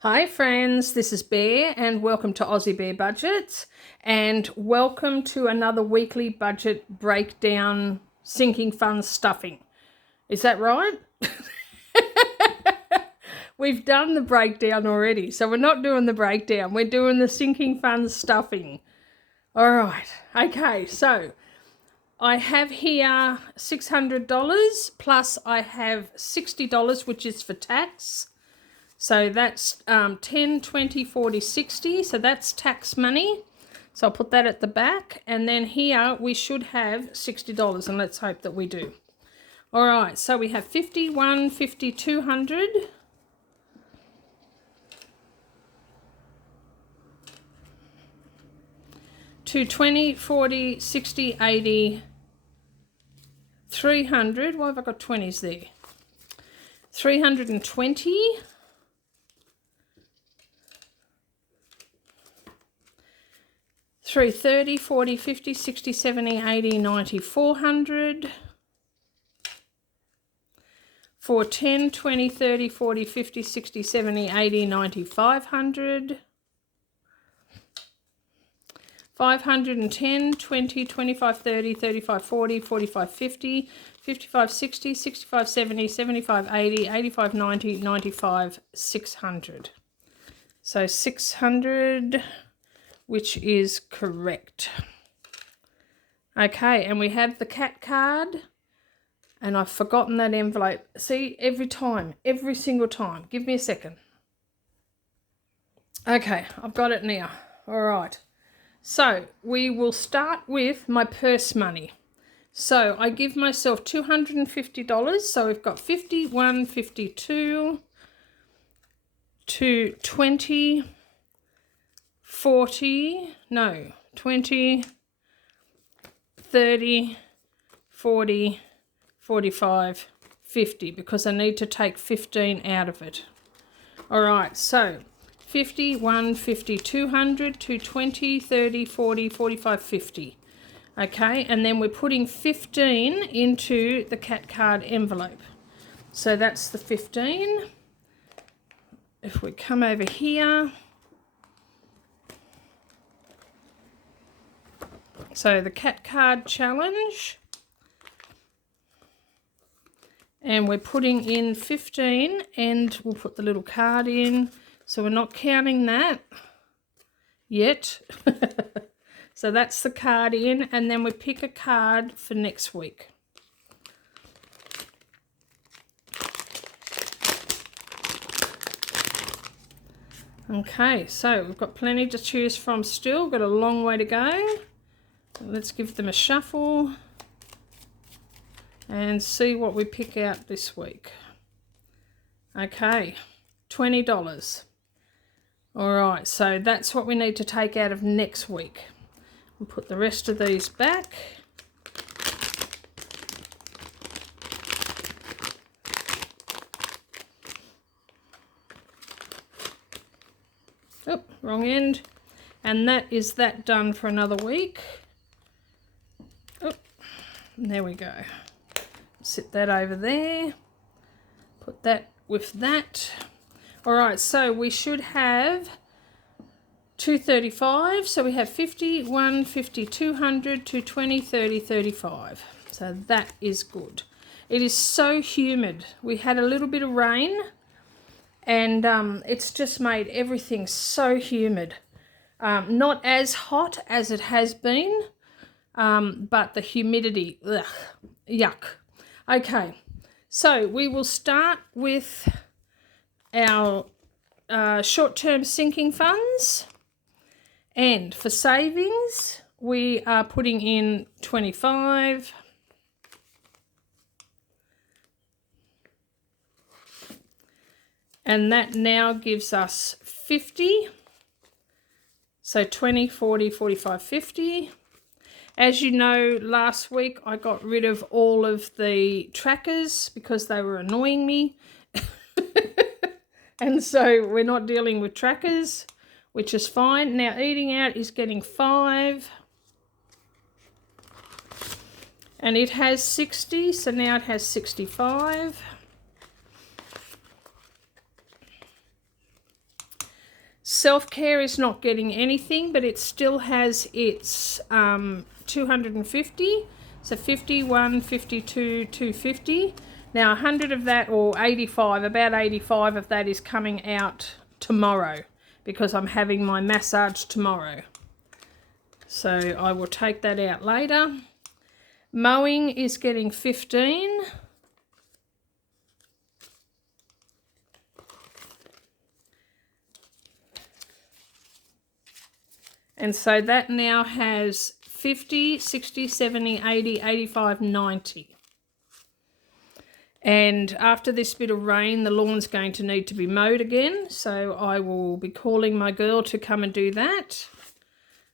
Hi friends, this is Bear and welcome to Aussiebearbudgets and welcome to another weekly budget breakdown sinking fund stuffing. Is that right? We've done the breakdown already, so we're not doing the breakdown, we're doing the sinking fund stuffing. All right, okay, so I have here $600 plus I have $60 which is for tax. So that's 10, 20, 40, 60. So that's tax money. So I'll put that at the back. And then here we should have $60. And let's hope that we do. All right. So we have 50, 150, 200. To 20, 40, 60, 80, 300. Why have I got 20s there? 320. Through 30, 40, 50, 60, 70, 80, 90, 400. For 10, 20, 30, 40, 50, 60, 70, 80, 90, 500. 510, 20, 25, 30, 35, 40, 45, 50, 55, 60, 65, 70, 75, 80, 85, 90, 95, 600. So 600... which is correct. Okay, and we have the cat card, and I've forgotten that envelope. See, every single time. Give me a second. Okay, I've got it now. All right. So we will start with my purse money. So I give myself $250. So we've got 51, 52 to 20, 40, no, 20, 30, 40, 45, 50, because I need to take 15 out of it. All right, so 50, 150, 200, 220, 30, 40, 45, 50. Okay, and then we're putting 15 into the cat card envelope. So that's the 15. If we come over here, so the cat card challenge, and we're putting in 15, and we'll put the little card in. So we're not counting that yet. So that's the card in, and then we pick a card for next week. Okay, so we've got plenty to choose from still. Got a long way to go. Let's give them a shuffle and see what we pick out this week. Okay, $20. All right, so that's what we need to take out of next week. We'll put the rest of these back. Oh, wrong end. And that is that done for another week. Oh, there we go. Sit that over there. Put that with that. All right, so we should have 235. So we have 50, 150, 200, 220, 30, 35. So that is good. It is so humid. We had a little bit of rain, and it's just made everything so humid. Not as hot as it has been, but the humidity, ugh, yuck. Okay, so we will start with our short-term sinking funds, and for savings we are putting in 25, and that now gives us 50. So 20, 40, 45, 50. As you know, last week I got rid of all of the trackers because they were annoying me. And so we're not dealing with trackers, which is fine. Now eating out is getting 5. And it has 60, so now it has 65. Self-care is not getting anything, but it still has its 250. So 51, 52, 250. Now 100 of that, or 85, about 85 of that is coming out tomorrow because I'm having my massage tomorrow. So I will take that out later. Mowing is getting 15. And so that now has 50, 60, 70, 80, 85, 90. And after this bit of rain, the lawn's going to need to be mowed again. So I will be calling my girl to come and do that.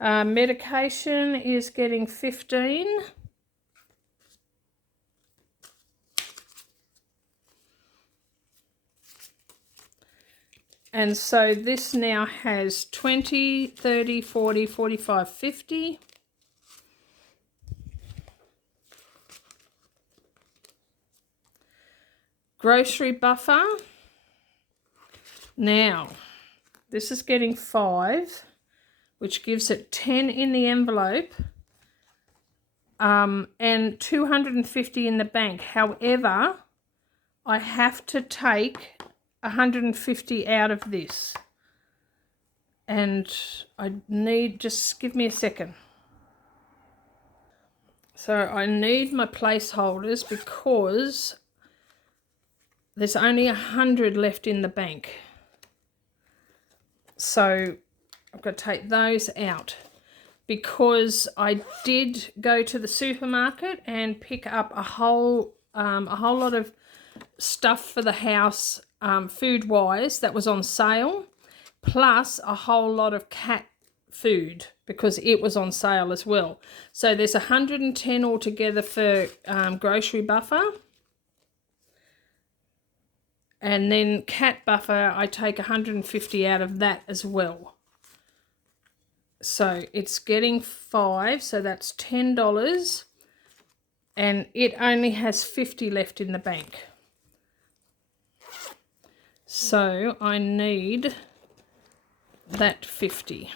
Medication is getting 15. And so this now has 20, 30, 40, 45, 50. Grocery buffer. Now, this is getting 5, which gives it 10 in the envelope and 250 in the bank. However, I have to take 150 out of this. And I need, just give me a second. So I need my placeholders because there's only 100 left in the bank. So I've got to take those out because I did go to the supermarket and pick up a whole lot of stuff for the house, food-wise, that was on sale, plus a whole lot of cat food because it was on sale as well. So there's 110 altogether for grocery buffer. And then cat buffer, I take 150 out of that as well. So it's getting 5, so that's $10. And it only has 50 left in the bank. So I need that 50.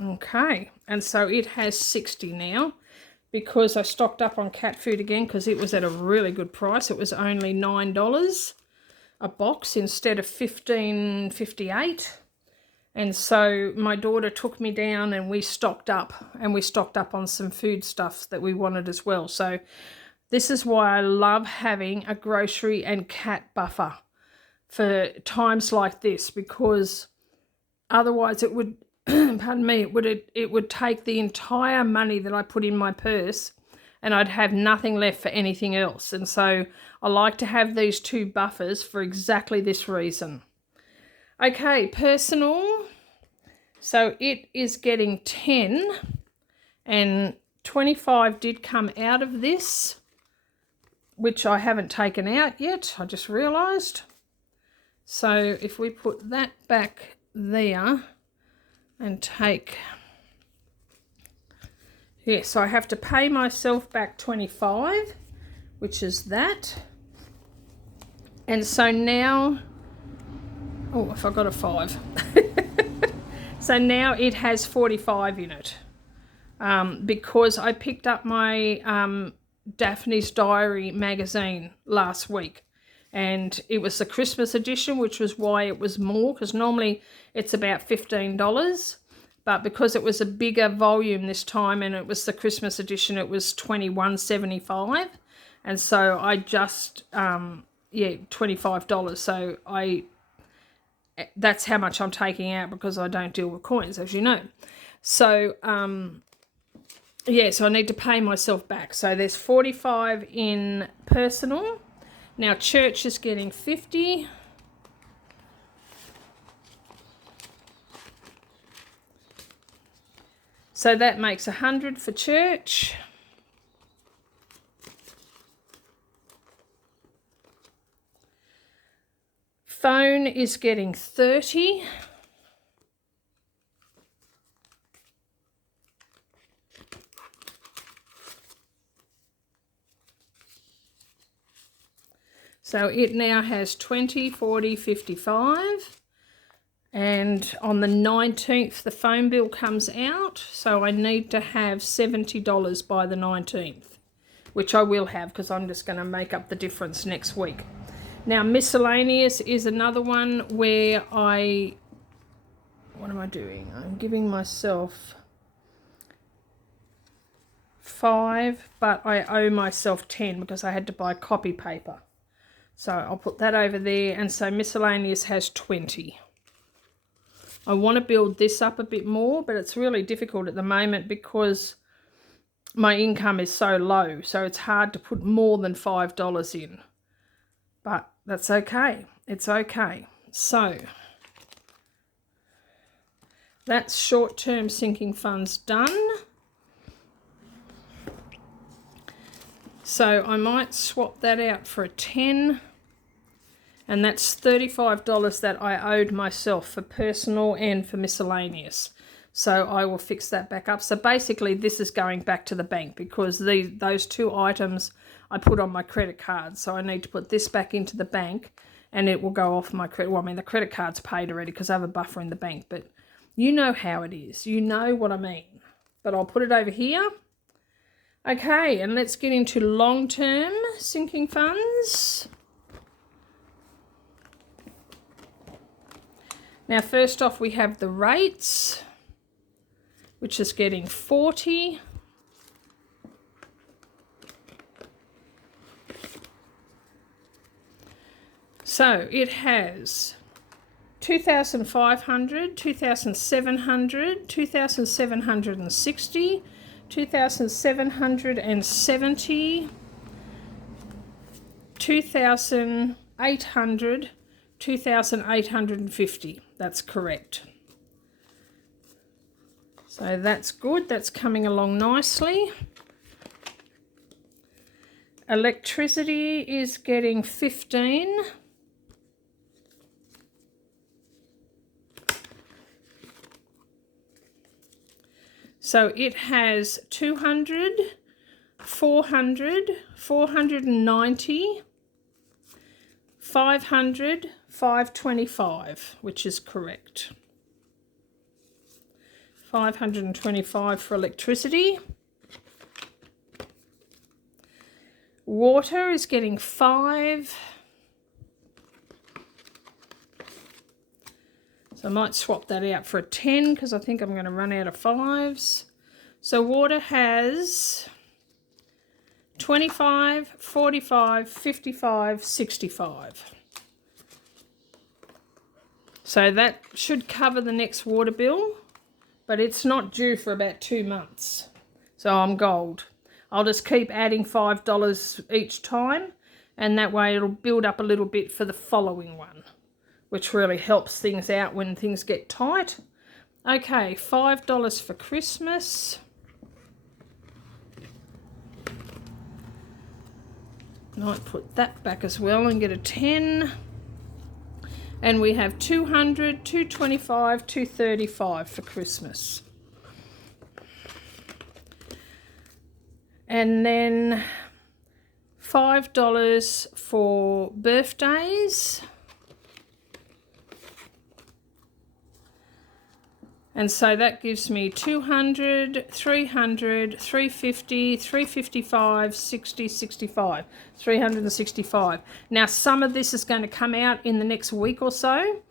Okay, and so it has 60 now because I stocked up on cat food again because it was at a really good price. It was only $9 a box instead of $15.58. And so my daughter took me down and we stocked up on some food stuffs that we wanted as well. So this is why I love having a grocery and cat buffer for times like this, because otherwise it would, pardon me, it would take the entire money that I put in my purse and I'd have nothing left for anything else. And so I like to have these two buffers for exactly this reason. Okay, personal. So it is getting 10 and 25 did come out of this, which I haven't taken out yet, I just realised. So if we put that back there and take, yes, so I have to pay myself back 25, which is that. And so now, oh, I forgot a 5. So now it has 45 in it because I picked up my Daphne's Diary magazine last week, and it was the Christmas edition, which was why it was more, because normally it's about $15, but because it was a bigger volume this time and it was the Christmas edition, it was $21.75, and so I just $25. So that's how much I'm taking out because I don't deal with coins, as you know. So so I need to pay myself back. So there's 45 in personal. Now church is getting 50. So that makes 100 for church. Phone is getting 30. So it now has 20, 40, 55. And on the 19th, the phone bill comes out. So I need to have $70 by the 19th, which I will have because I'm just going to make up the difference next week. Now, miscellaneous is another one where what am I doing? I'm giving myself 5, but I owe myself 10 because I had to buy copy paper. So I'll put that over there, and so miscellaneous has 20. I want to build this up a bit more, but it's really difficult at the moment because my income is so low, so it's hard to put more than $5 in. But that's okay. It's okay. So that's short-term sinking funds done. So I might swap that out for a 10. And that's $35 that I owed myself for personal and for miscellaneous. So I will fix that back up. So basically this is going back to the bank because those two items I put on my credit card. So I need to put this back into the bank and it will go off my credit. Well, I mean, the credit card's paid already because I have a buffer in the bank. But you know how it is. You know what I mean. But I'll put it over here. Okay, and let's get into long-term sinking funds. Now, first off, we have the rates, which is getting 40. So it has 2,500, 2,700, 2,760, 2,770, 2,800, 2,850. That's correct. So that's good. That's coming along nicely. Electricity is getting 15. So it has 200, 400, 490, 500, 525, which is correct. 525 for electricity. Water is getting 5. So I might swap that out for a 10 because I think I'm going to run out of 5s. So water has 25, 45, 55, 65. So that should cover the next water bill, but it's not due for about 2 months. So I'm gold. I'll just keep adding $5 each time, and that way it'll build up a little bit for the following one, which really helps things out when things get tight. Okay, $5 for Christmas. Might put that back as well and get a 10. And we have 200, 225, 235 for Christmas. And then $5 for birthdays. And so that gives me 200, 300, 350, 355, 60, 65, 365. Now, some of this is going to come out in the next week or so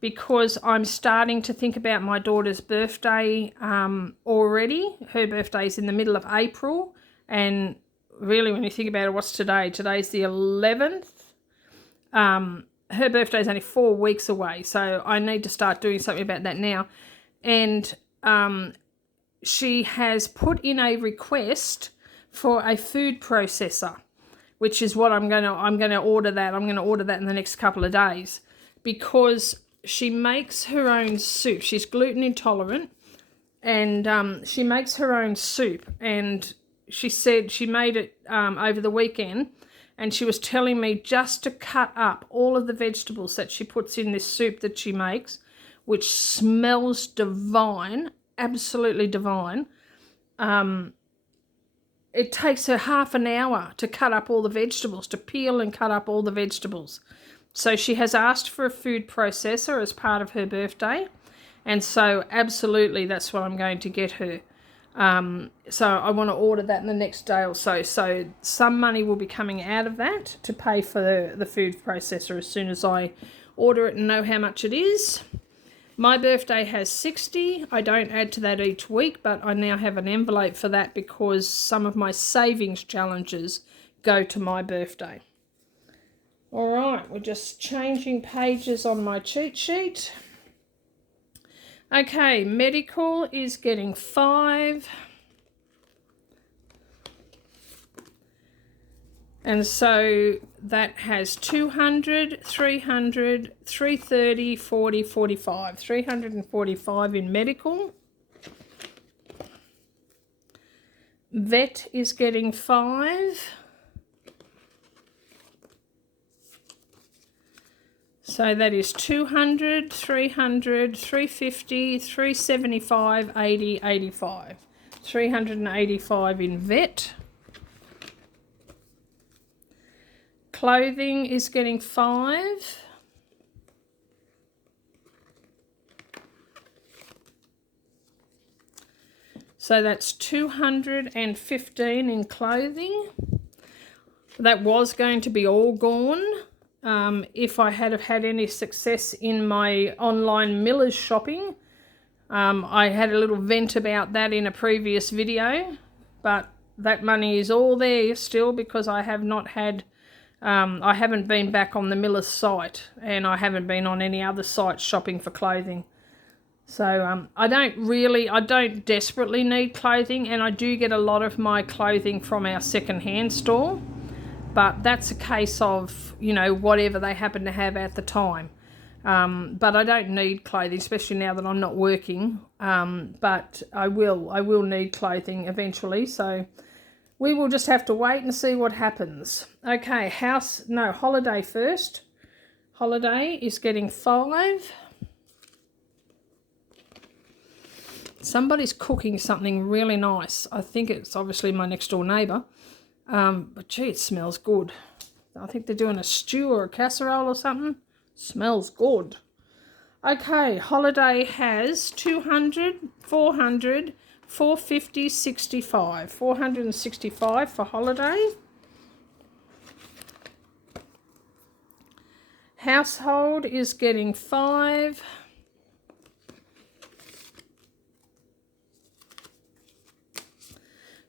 because I'm starting to think about my daughter's birthday already. Her birthday is in the middle of April. And really, when you think about it, what's today? Today's the 11th. Her birthday is only 4 weeks away. So I need to start doing something about that now. And she has put in a request for a food processor, which is what I'm going to order that. I'm going to order that in the next couple of days because she makes her own soup. She's gluten intolerant, and she makes her own soup. And she said she made it over the weekend, and she was telling me just to cut up all of the vegetables that she puts in this soup that she makes, which smells divine, absolutely divine. it takes her half an hour to cut up all the vegetables, to peel and cut up all the vegetables. So she has asked for a food processor as part of her birthday. And so absolutely that's what I'm going to get her. So I want to order that in the next day or so. So some money will be coming out of that to pay for the food processor as soon as I order it and know how much it is. My birthday has 60. I don't add to that each week, but I now have an envelope for that because some of my savings challenges go to my birthday. All right, we're just changing pages on my cheat sheet. Okay, medical is getting 5. And so that has 200, 300, 330, 40, 45. 345 in medical. Vet is getting 5. So that is 200, 300, 350, 375, 80, 85. 385 in vet. Clothing is getting 5. So that's 215 in clothing. That was going to be all gone if I had had any success in my online Miller's shopping. I had a little vent about that in a previous video, but that money is all there still because I have not had I haven't been back on the Miller's site, and I haven't been on any other sites shopping for clothing. So I don't desperately need clothing, and I do get a lot of my clothing from our second-hand store, but that's a case of, you know, whatever they happen to have at the time. But I don't need clothing, especially now that I'm not working, but I will need clothing eventually, so we will just have to wait and see what happens. Okay, holiday first. Holiday is getting 5. Somebody's cooking something really nice. I think it's obviously my next door neighbour. But gee, it smells good. I think they're doing a stew or a casserole or something. Smells good. Okay, holiday has 200, 400, 450, 65. 465 for holiday. Household is getting 5.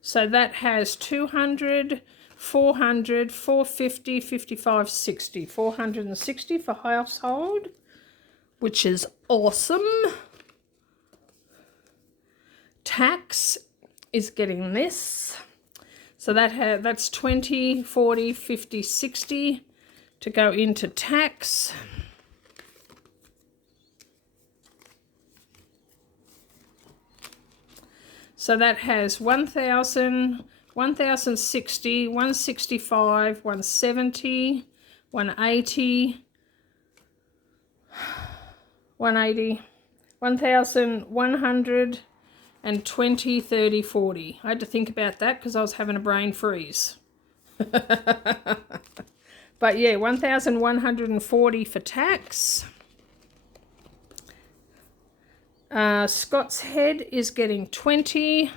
So that has 200, 400, 450, 55, 60. 460 for household, which is awesome. Tax is getting this. So that's 20, 40, 50, 60 to go into tax. So that has 1,000, 1,060, 165, 170, 180, 180, 1,100, and 20, 30, 40. I had to think about that because I was having a brain freeze. But yeah, 1,140 for tax. Scott's Head is getting 20.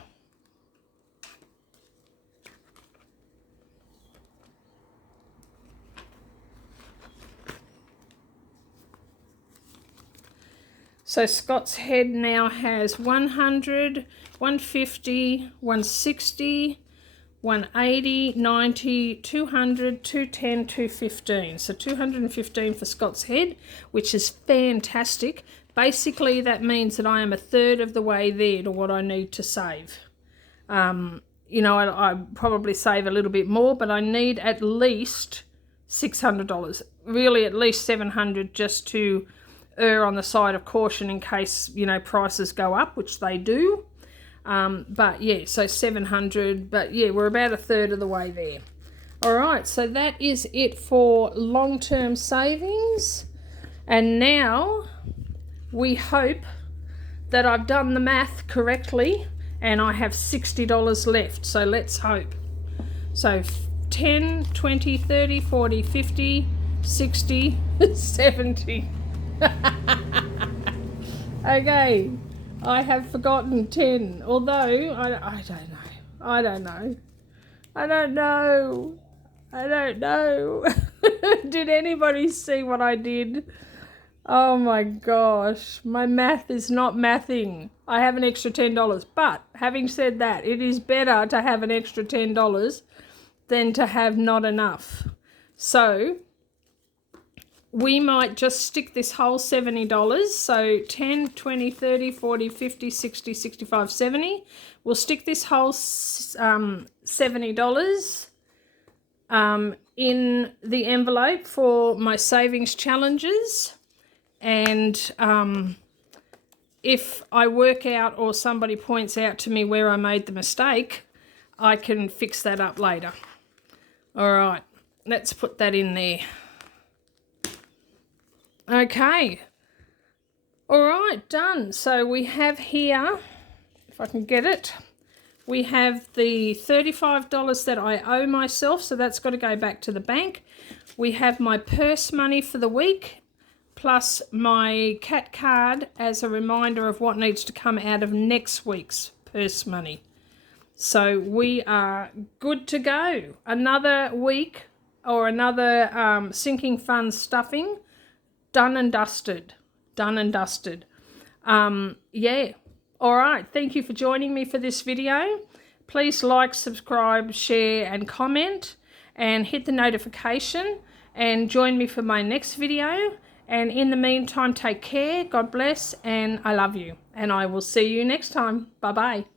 So Scott's Head now has 100, 150, 160, 180, 90, 200, 210, 215. So 215 for Scott's Head, which is fantastic. Basically, that means that I am a third of the way there to what I need to save. You know, I probably save a little bit more, but I need at least $600. Really, at least $700 just to err on the side of caution in case, you know, prices go up, which they do. But yeah, so 700, but yeah, we're about a third of the way there. All right, so that is it for long-term savings. And now we hope that I've done the math correctly and I have $60 left, so let's hope. So 10, 20, 30, 40, 50, 60, 70. Okay, I have forgotten 10, although I don't know. I don't know. I don't know. I don't know. Did anybody see what I did? Oh my gosh, my math is not mathing. I have an extra $10, but having said that, it is better to have an extra $10 than to have not enough. So we might just stick this whole $70. So 10, 20, 30, 40, 50, 60, 65, 70. We'll stick this whole $70 in the envelope for my savings challenges. And if I work out or somebody points out to me where I made the mistake, I can fix that up later. All right, let's put that in there. Okay. All right, done. So we have here, if I can get it, we have the $35 that I owe myself, so that's got to go back to the bank. We have my purse money for the week, plus my cat card as a reminder of what needs to come out of next week's purse money. So we are good to go. Another week or another sinking fund stuffing, done and dusted. Done and dusted. Yeah. All right. Thank you for joining me for this video. Please like, subscribe, share and comment, and hit the notification, and join me for my next video. And in the meantime, take care, God bless, and I love you. And I will see you next time. Bye-bye.